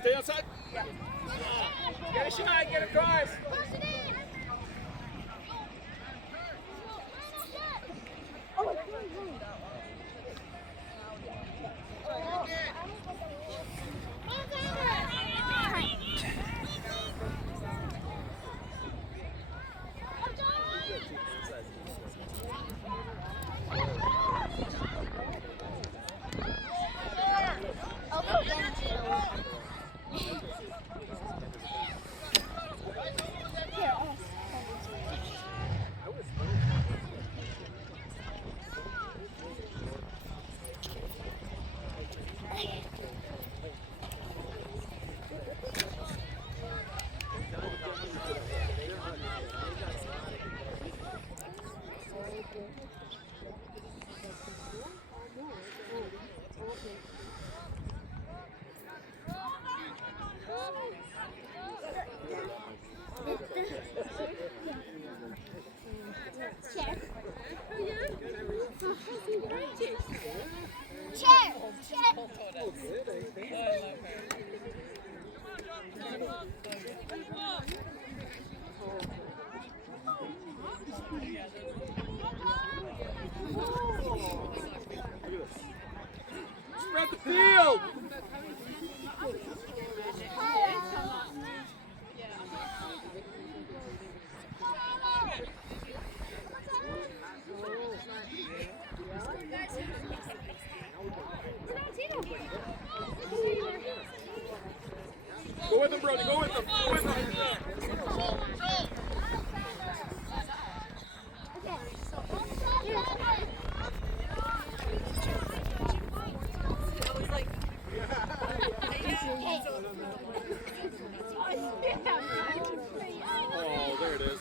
Stay outside. Get a shot, get across. Spread the field! Go with him, Brody. Go with him. Go with him. Oh, there it is.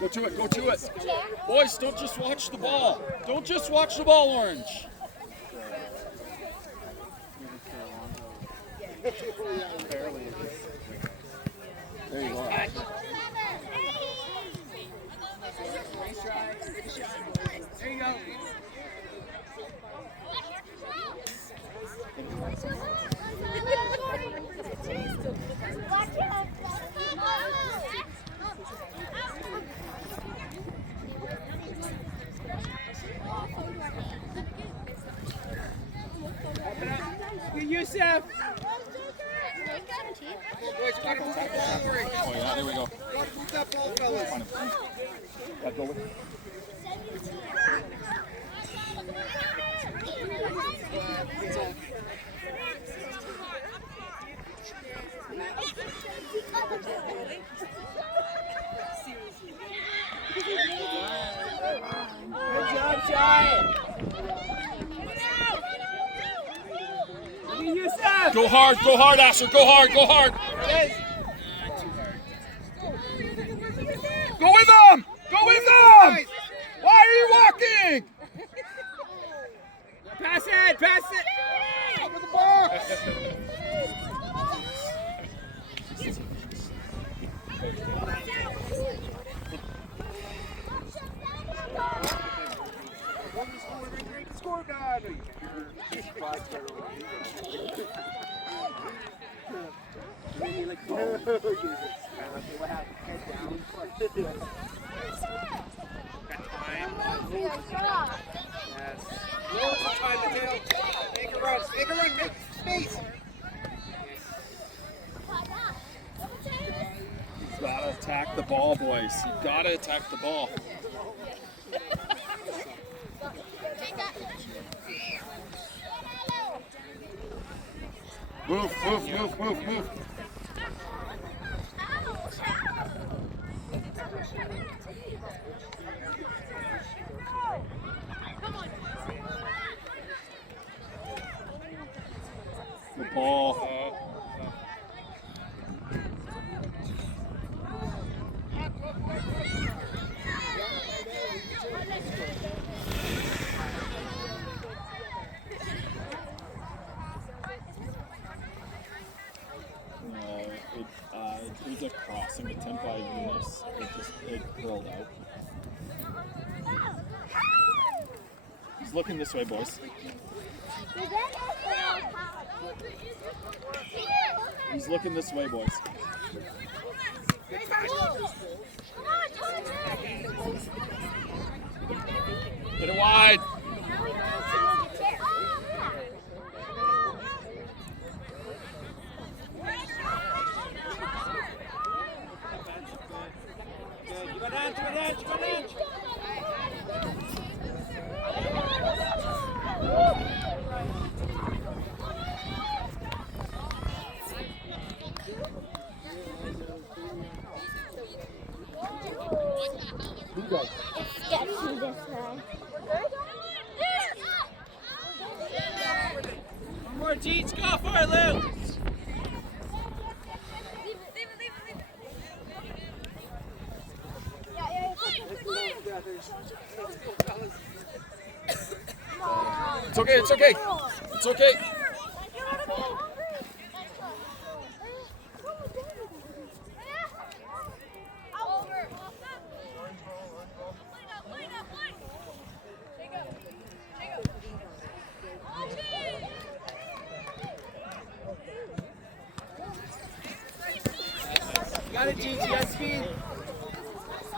Go to it, go to it. Boys, don't just watch the ball. Don't just watch the ball, Orange. There you go. There you go. Yusuf! Oh yeah, there we go. Move that ball, fellas. Go with it. Go hard, Asher, go hard. Go with them! Why are you walking? Pass it! Over the box! Score God! Make a run, make space. You've got to attack the ball, boys. You've got to attack the ball. Move. The ball. It was a crossing attempt by Eunice. It curled out. He's looking this way, boys. He's looking this way, boys. Get it wide. One more, Teach. Go for it, Lou. It's okay. Got it, Teach. You got speed.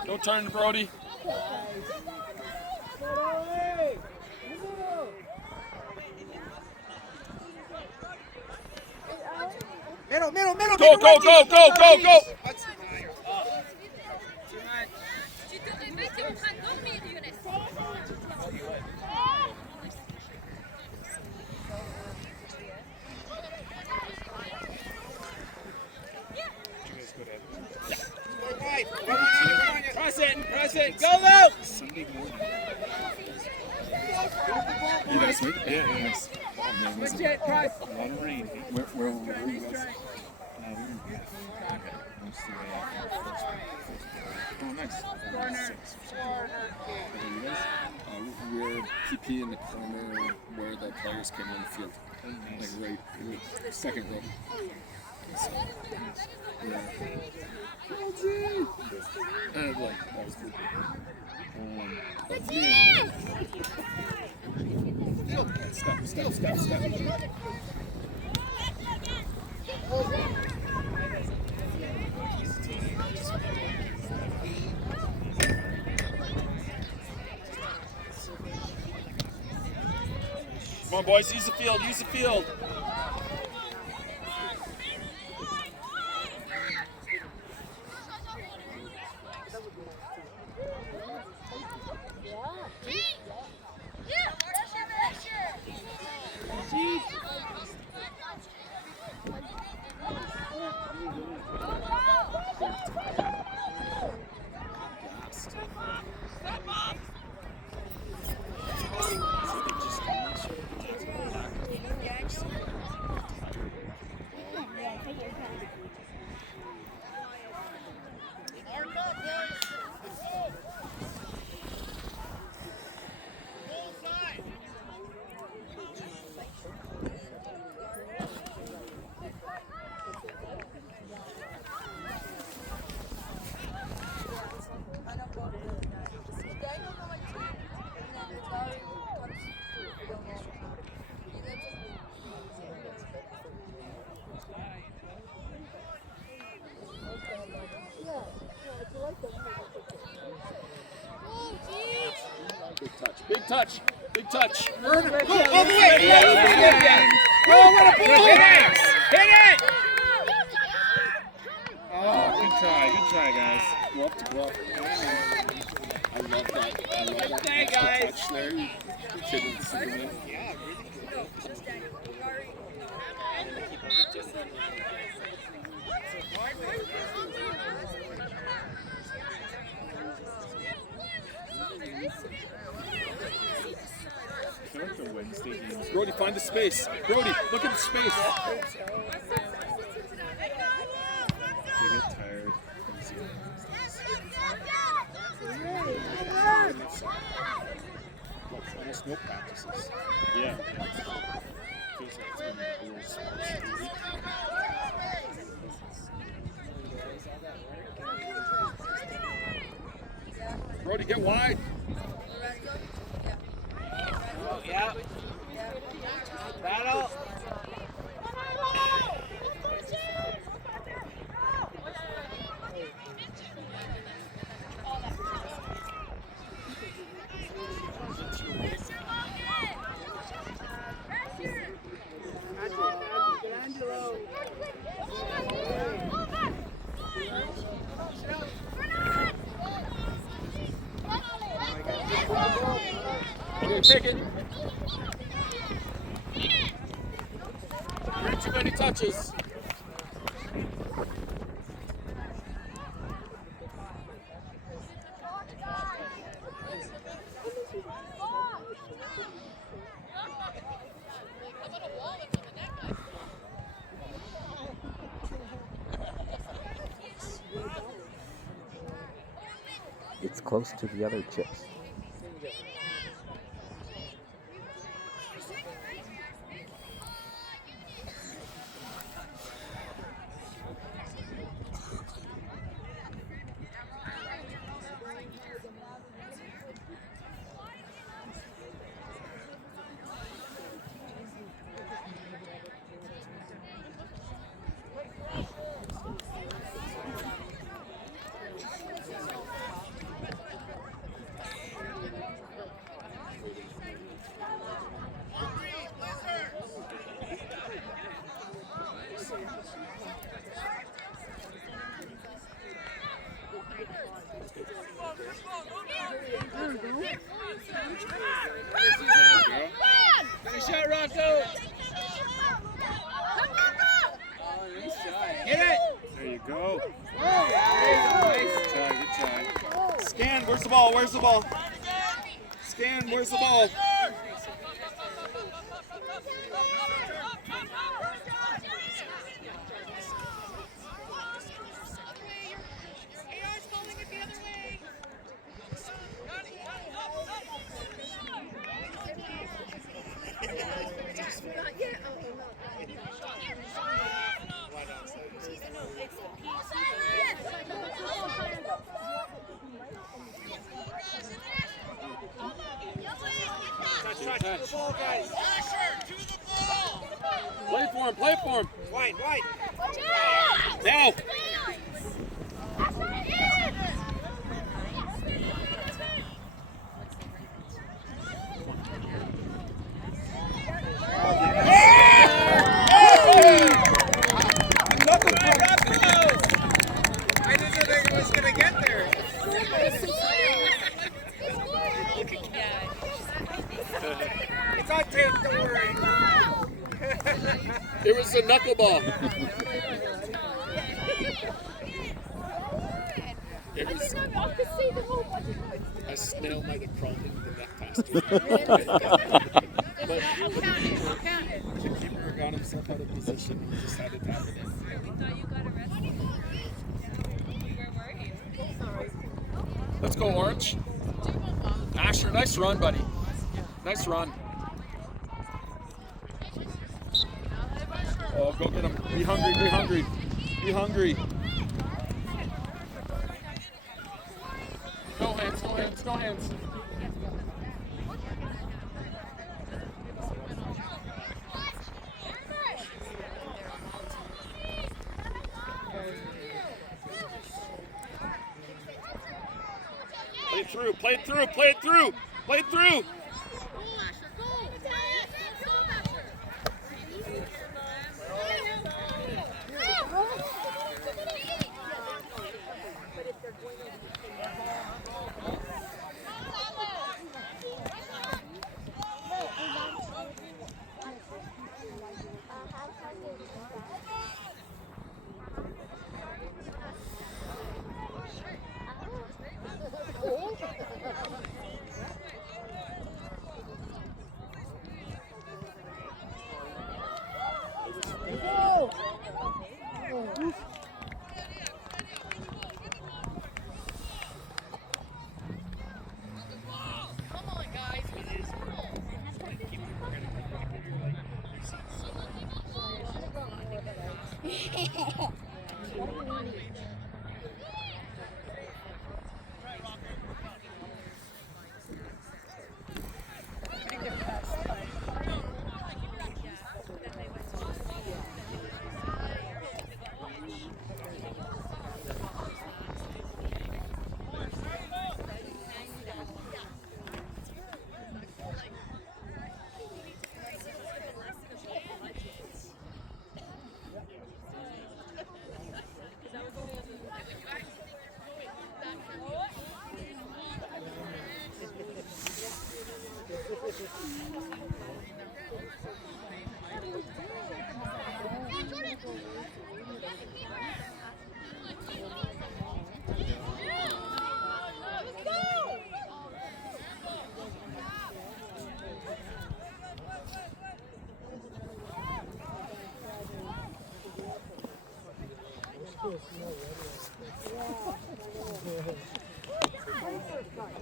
Don't turn, Brody. Middle. Go. Tu te réveilles, t'es en train de dormir, Younes. Press it. Go, Lou. Sunday morning. You guys wait? Yeah, yes. Switch it, press. One rain. Where were you guys? We were in Bath. Okay. Most of the way out. Oh, nice. You guys? We're PP in the corner where the players came on the field. Like right second row. Yeah. And like, that was cool. Step. Come on, boys, use the field. Big touch. Big touch. Go all the way. Yeah. Oh, what a ball! Hit it! Oh, good try, guys. Go up to glove. I love that. Play, guys. Touch there. You couldn't see it. I like the Wednesday games. Brody, find the space. Brody, look at the space. They get tired. Almost no practices. Yeah. Feels like it's been a little sports week. Brody, get wide. Yeah. Battle. Take it. Not too many touches. It's close to the other chips. Finish out, Rocco. Hit it. There you go. Nice. Good try, good try. Scan, where's the ball? Where's the ball? Scan, where's the ball? Touch. Ball, guys. Play for him, play for him. Wide. Now. I didn't know they was gonna get there. It's on tape, don't worry. It was a knuckleball. It was a snail might have crawled into the net past him. But the keeper got himself out of position and just had to tap it in. We thought you got arrested. We were worried. Let's go, Orange. Asher, nice run, buddy. Nice run. Oh, go get him. Be hungry, be hungry. Be hungry. Go hands, go hands, go hands. Play it through, play it through, play it through, play it through.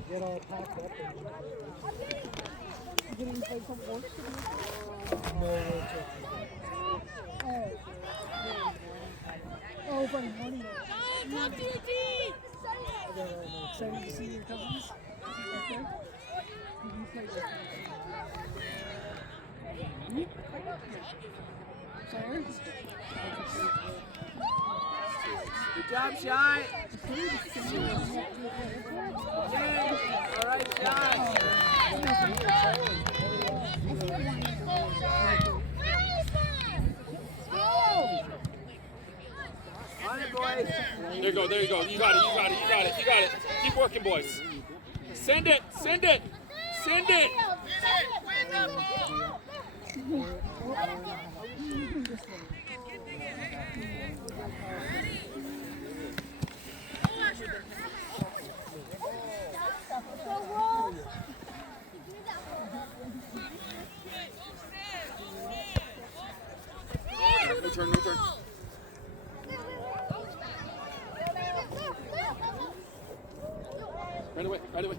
Get all packed up and getting paid some work to do. No work. Oh, funny money. Come to your team! Excited to see your cousins. Okay. Who do you play with? You? Sorry? Good job, Shy. All right, Shy. On it, boys. There you go, there you go. You got it, you got it, you got it, you got it. Keep working, boys. Send it, send it, send it. No turn, no turn. Right away, right away.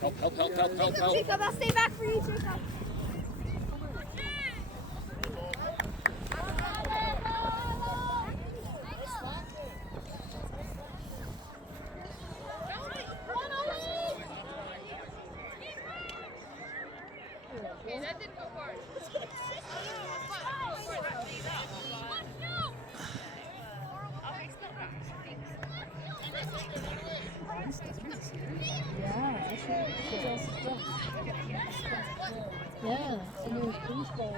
Help, help, help, help, help, help. Jacob, I'll stay back for you, Jacob. That didn't go far. Yeah, and there was baseball.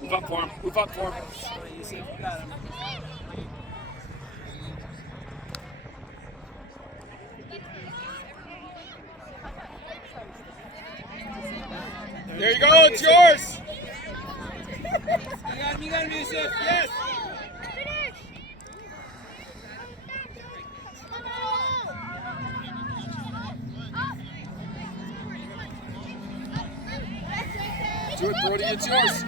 Move up for him, move up for him. You said you got him. There you go, it's yours. You got him, Yusuf. Yes. Do it, Brody, it's yours.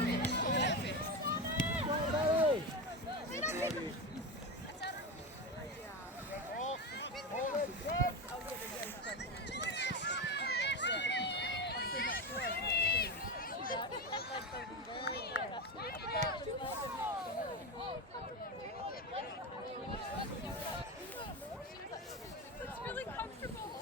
It's really comfortable.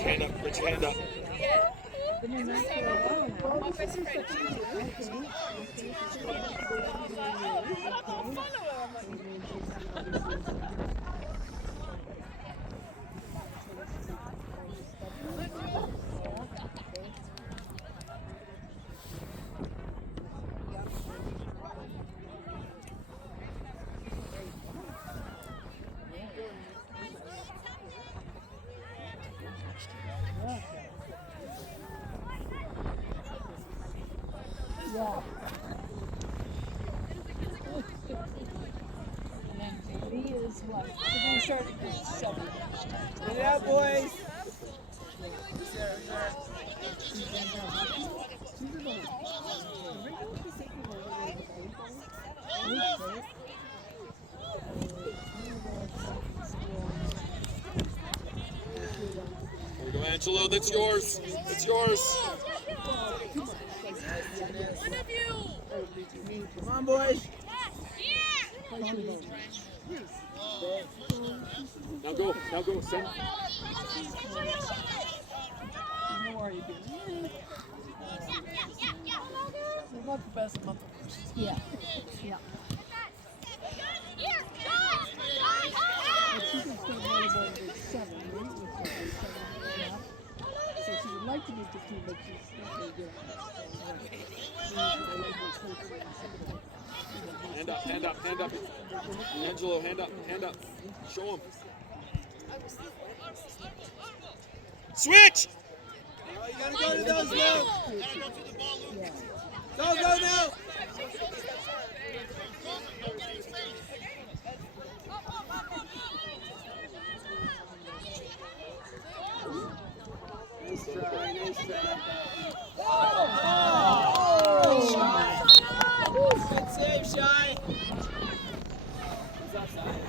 your hand up. Put your hand up. Yeah. And then baby is what? We're going to start at 7. Get it out, boys. There we go, Angelo. That's yours. That's yours. Come on, boys. Now go. Now go, son. How are you doing? We're about the best month. Yeah. Yeah. But she can stay volleyball at 7, right? Which is 7.5. So she would like to be 15, but she's not very good at it. Hand up, hand up, hand up. Angelo, hand up, hand up. Show him. Switch! Oh, you gotta go to those now. Go now. Nice try, nice try. Good save, Shy. It's offside.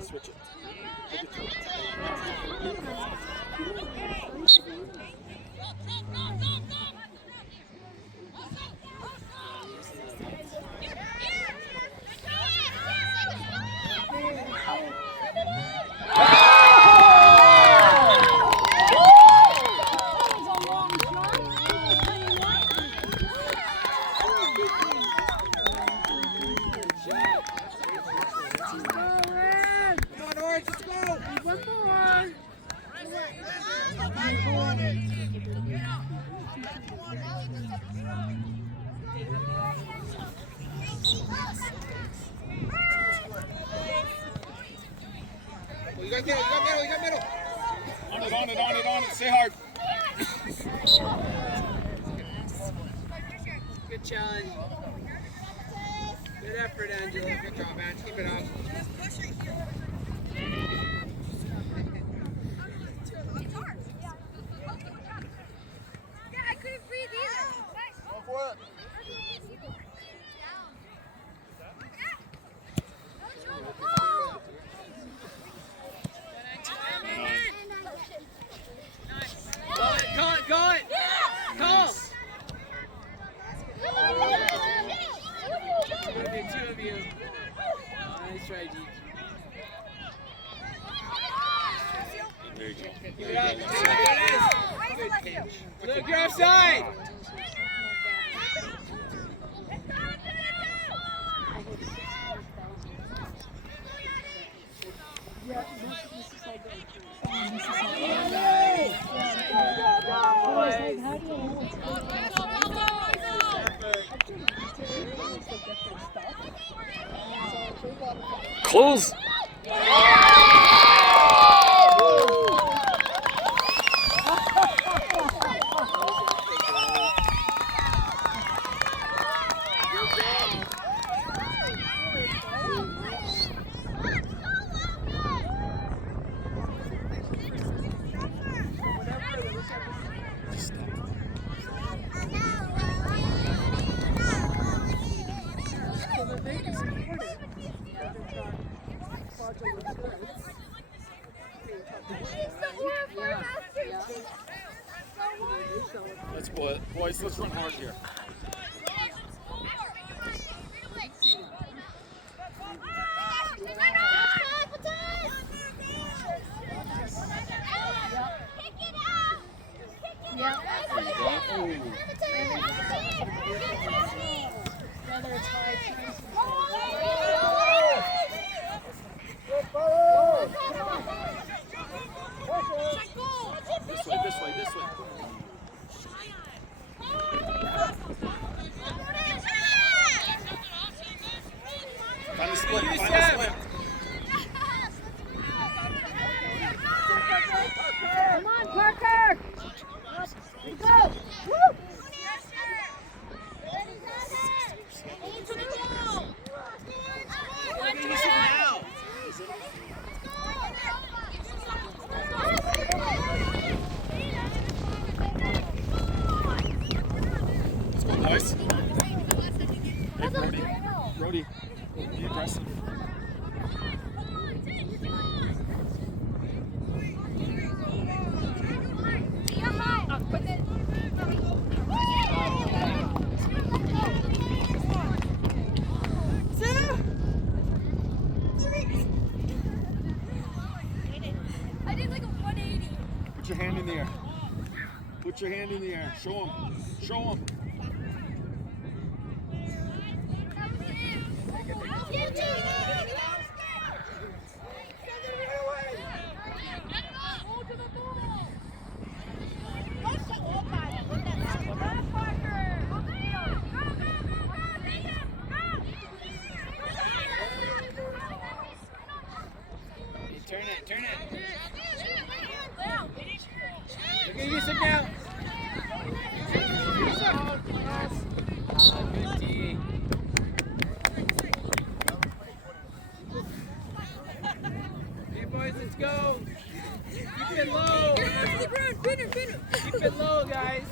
Switch it. You got middle, you got middle, you got middle. On it, on it, on it, on it. Stay hard. Good challenge. Good effort, Angela. Good job, man. Keep it up. Yeah, I couldn't breathe either. Go for it. Go it! Go! Two of you. Nice try, Gigi. There you go. Keep it up. Good pinch. Look, you're offside! Close. Boys, let's run hard here. Whether it's high This way. Find the split. Come on, Parker! Go! Woo! Let's go, boys. Hey, Brody, be aggressive. I did like a 180. Put your hand in the air. Put your hand in the air. Show him. Turn it. Look at you sit down. Good D. Okay, boys, let's go. Keep it low. Keep it low, guys.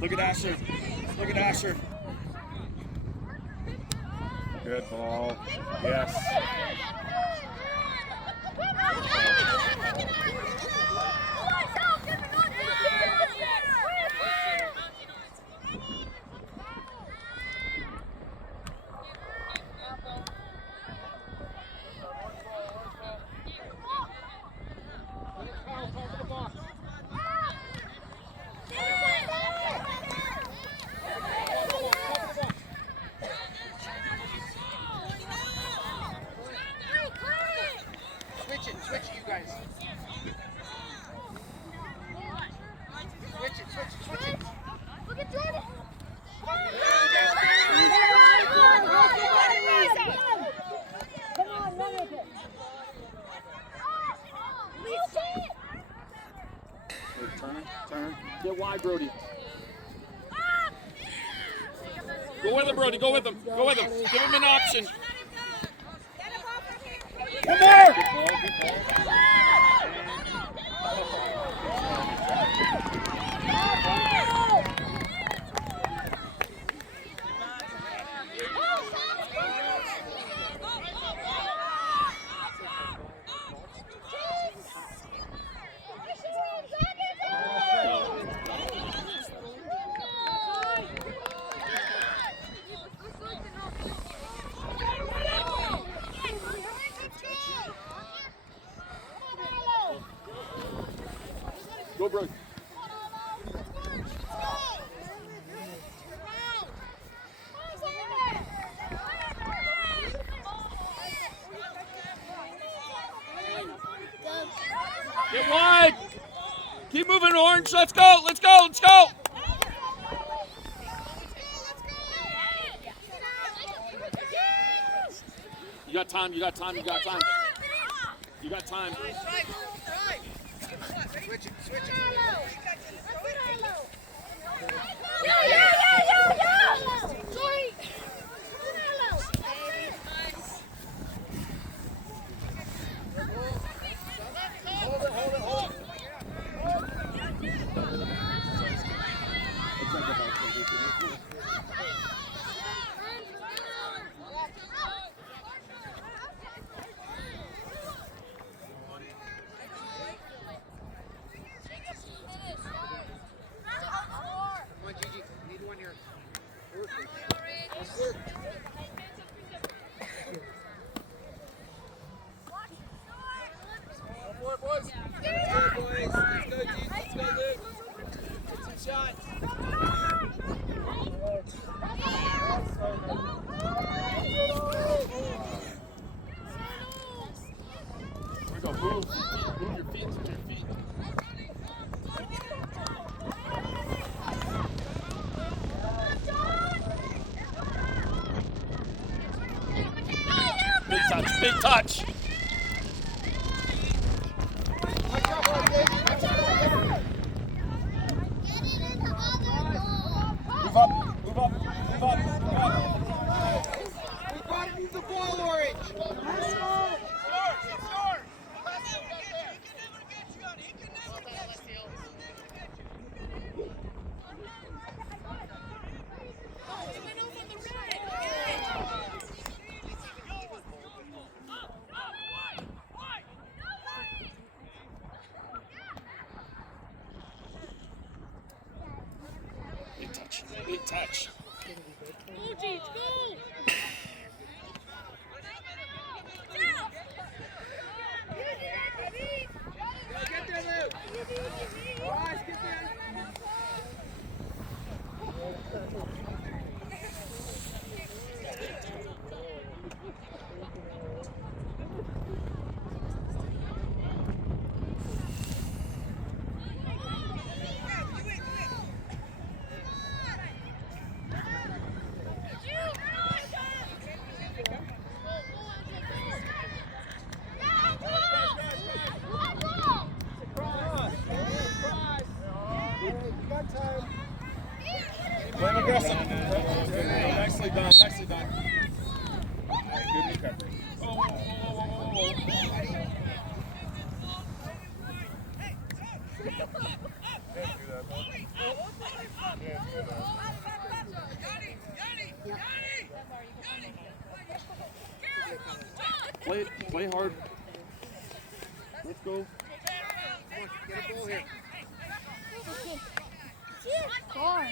Look at Asher. Good ball. Yes. Switch it, you guys. Switch it. Look at Jordan. Come on, run with it. Turn. Get wide, Brody. Go with him, Brody. Go with him. Give him an option. Come there! Good ball. Go, Brody. Get wide. Keep moving, Orange. Let's go. You got time. Switch it. Sorry. shot. Here we go. Move. Move your feet. Move your feet. Big touch. Big touch. Move up. Move up. Move up. Move up. We gotta move the ball, Orange. Big touch. Big touch. Get there, Luke. Rise, get there. Play him aggressive. Nicely done. Nicely done. Good recovery. Play hard. Let's go. Get a ball here. Score.